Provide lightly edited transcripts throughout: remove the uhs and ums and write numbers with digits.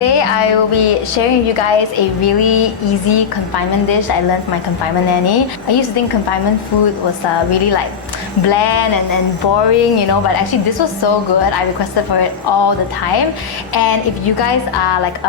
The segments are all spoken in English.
Today I will be sharing with you guys a really easy confinement dish I learned from my confinement nanny. I used to think confinement food was really like bland and boring, you know, but actually this was so good. I requested for it all the time. And if you guys are like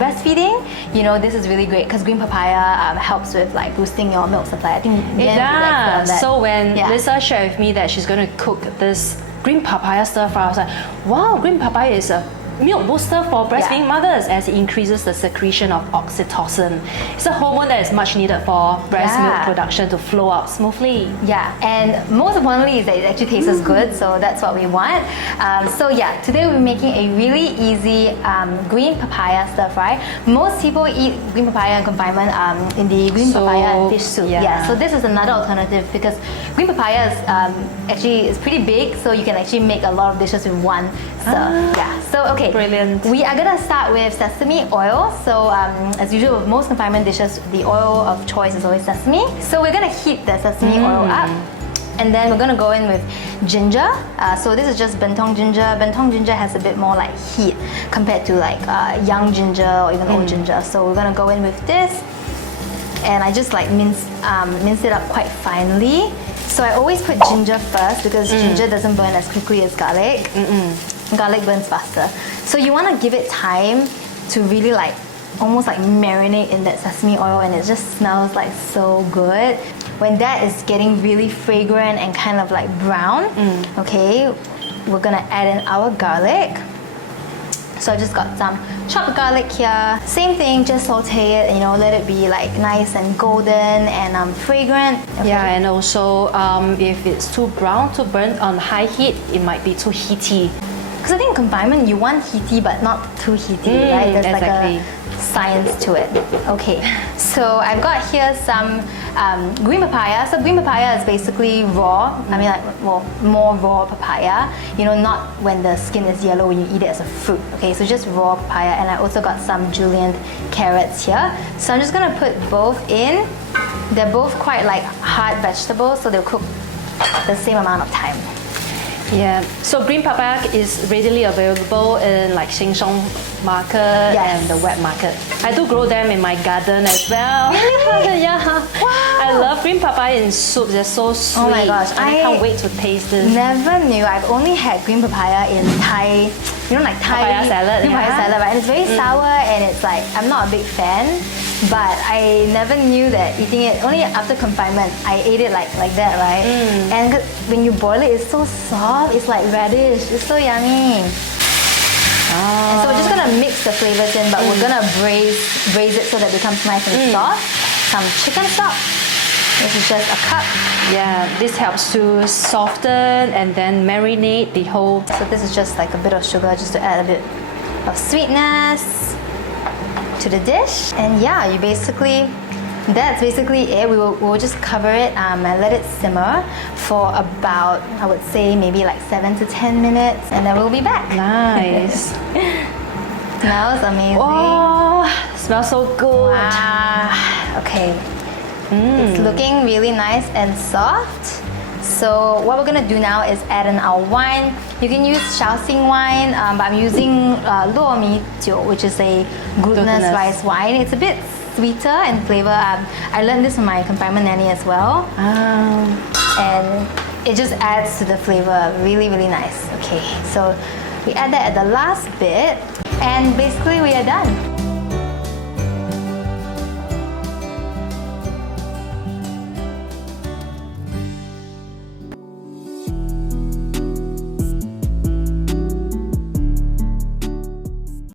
breastfeeding, you know, this is really great because green papaya helps with like boosting your milk supply. I think it does. So when Lisa shared with me that she's going to cook this green papaya stir-fry, I was like, wow, green papaya is a milk booster for breastfeeding mothers as it increases the secretion of oxytocin. It's a hormone that is much needed for breast milk production to flow out smoothly. Yeah, and most importantly is that it actually tastes good, so that's what we want. So yeah, today we're making a really easy green papaya stir fry. Most people eat green papaya in confinement in the green papaya fish soup. Yeah, so this is another alternative because green papaya is actually is pretty big, so you can actually make a lot of dishes with one. So yeah, so okay. Brilliant. We are gonna start with sesame oil. So as usual with most confinement dishes, the oil of choice is always sesame. So we're gonna heat the sesame oil up. And then we're gonna go in with ginger. So this is just bentong ginger. Bentong ginger has a bit more like heat compared to like young ginger or even old ginger. So we're gonna go in with this. And I just like mince it up quite finely. So I always put ginger first because ginger doesn't burn as quickly as garlic. Garlic burns faster. So you want to give it time to really like almost like marinate in that sesame oil, and it just smells like so good. When that is getting really fragrant and kind of like brown, okay, we're gonna add in our garlic. So I just got some chopped garlic here. Same thing, just saute it, you know, let it be like nice and golden and fragrant. Okay. Yeah, and also if it's too brown, too burnt on high heat, it might be too heaty. Because I think confinement, you want heaty but not too heaty, right? There's like a science to it. Okay, so I've got here some green papaya. So green papaya is basically raw. I mean like, well, more raw papaya. You know, not when the skin is yellow when you eat it as a fruit. Okay, so just raw papaya. And I also got some julienne carrots here. So I'm just gonna put both in. They're both quite like hard vegetables, so they'll cook the same amount of time. Yeah, so green papaya is readily available in like Sheng Siong market and the wet market. I do grow them in my garden as well. Really? Yeah. Wow. I love green papaya in soup. They're so sweet. Oh my gosh, I can't wait to taste this. Never knew. I've only had green papaya in Thai, you know, like Thai papaya salad. Green papaya salad, right? And it's very sour and it's like, I'm not a big fan. But I never knew that eating it, only after confinement, I ate it like that, right? And when you boil it, it's so soft, it's like radish, it's so yummy. And so we're just gonna mix the flavors in, but we're gonna braise it so that it becomes nice and soft. Some chicken stock, this is just a cup. Yeah, this helps to soften and then marinate the whole. So this is just like a bit of sugar, just to add a bit of sweetness to the dish. And yeah, that's basically it. We'll just cover it and let it simmer for about, I would say maybe like 7 to 10 minutes, and then we'll be back. Nice. Smells amazing. Oh, smells so good. Wow. Okay, it's looking really nice and soft. So what we're gonna do now is add in our wine. You can use Shaoxing wine, but I'm using luo mi jiu, which is a glutinous rice wine. It's a bit sweeter in flavor. I learned this from my confinement nanny as well. And it just adds to the flavor. Really, really nice. Okay, so we add that at the last bit, and basically we are done.